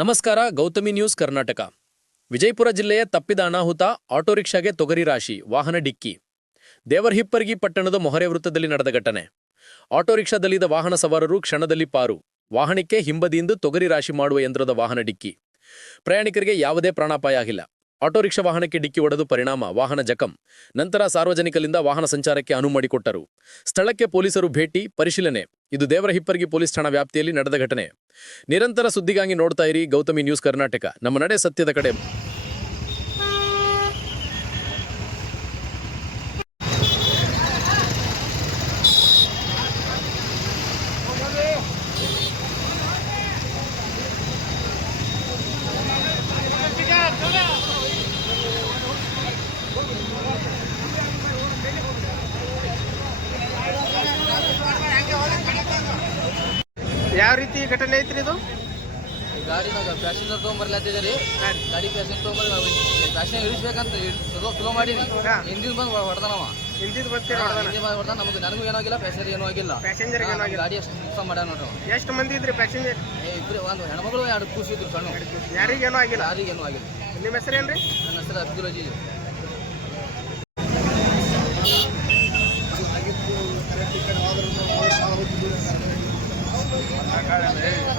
ನಮಸ್ಕಾರ, ಗೌತಮಿ ನ್ಯೂಸ್ ಕರ್ನಾಟಕ. ವಿಜಯಪುರ ಜಿಲ್ಲೆಯ ತಪ್ಪಿದ ಅನಾಹುತ, ಆಟೋ ರಿಕ್ಷಾಗೆ ತೊಗರಿ ರಾಶಿ, ವಾಹನ ಡಿಕ್ಕಿ. ದೇವರ್ಹಿಪ್ಪರ್ಗಿ ಪಟ್ಟಣದ ಮೊಹರೆ ವೃತ್ತದಲ್ಲಿ ನಡೆದ ಘಟನೆ. ಆಟೋ ರಿಕ್ಷಾದಲ್ಲಿದ್ದ ವಾಹನ ಸವಾರರು ಕ್ಷಣದಲ್ಲಿ ಪಾರು. ವಾಹನಕ್ಕೆ ಹಿಂಬದಿಯಿಂದ ತೊಗರಿ ರಾಶಿ ಮಾಡುವ ಯಂತ್ರದ ವಾಹನ ಡಿಕ್ಕಿ. ಪ್ರಯಾಣಿಕರಿಗೆ ಯಾವುದೇ ಪ್ರಾಣಾಪಾಯ ಆಗಿಲ್ಲ. ಆಟೋ ರಿಕ್ಷಾ ವಾಹನಕ್ಕೆ ಡಿಕ್ಕಿ ಹೊಡೆದು ಪರಿಣಾಮ, ವಾಹನ ಜಖಂ. ನಂತರ ಸಾರ್ವಜನಿಕರಿಂದ ವಾಹನ ಸಂಚಾರಕ್ಕೆ ಅನುವು ಮಾಡಿಕೊಟ್ಟರು. ಸ್ಥಳಕ್ಕೆ ಪೊಲೀಸರು ಭೇಟಿ, ಪರಿಶೀಲನೆ. ಇದು ದೇವರಹಿಪ್ಪರ್ಗಿ ಪೊಲೀಸ್ ಠಾಣಾ ವ್ಯಾಪ್ತಿಯಲ್ಲಿ ನಡೆದ ಘಟನೆ. ನಿರಂತರ ಸುದ್ದಿಗಾಗಿ ನೋಡ್ತಾ ಇರಿ ಗೌತಮಿ ನ್ಯೂಸ್ ಕರ್ನಾಟಕ. ನಮ್ಮ ನಡೆ ಸತ್ಯದ ಕಡೆ. ಯಾವ ರೀತಿ ಘಟನೆ ಐತ್ರಿ ಇದು? ಗಾಡಿನಾಗ ಪ್ಯಾಸೆಂಜರ್ ತೊಗೊಂಬರ್ಲತ್ತಿದ್ದೀರಿ ಗಾಡಿ ಪ್ಯಾಸೆಂಜರ್ ತೊಗೊಂಬರ್ ಪ್ಯಾಸೆಂಜರ್ ಇಳಿಸ್ಬೇಕಂತ ಇಳ್- ಚಲೋ ಚಲೋ ಮಾಡೀನಿ. ಹಿಂದಿನ ಬಂದು ಹೊಡೆದನವ ಹಿಂದಿದ್ ಬರ್ತೀರ ಹಿಂದಿನ ಬಂದು ಹೊಡೆದ ನಮಗೆ ನನಗೂ ಏನೋ ಆಗಿಲ್ಲ ಪ್ಯಾಸೆಂಜರ್ ಏನೂ ಆಗಿಲ್ಲ. ಪ್ಯಾಸೆಂಜರ್ ಗಾಡಿ ಅಷ್ಟು ನುಕ್ಸಾನ್ ಮಾಡ್ಯಾನ ನೋಡ್ರಿ. ಎಷ್ಟು ಮಂದಿ ಇದ್ರಿ ಪ್ಯಾಸೆಂಜರ್ ಏ ಇಬ್ಬರು ಒಂದು ಹೆಣ್ಮಗಳು ಎರಡು ಕೂಸಿದ್ರು ಸಣ್ಣ. ಯಾರಿಗೇನೂ ಆಗಿಲ್ಲ? ಯಾರಿಗೇನೂ ಆಗಿಲ್ಲ. ನಿಮ್ಮ ಹೆಸರೇನ್ರಿ? ನನ್ನ ಹೆಸರು Abdul Aziz. sacar de ellos.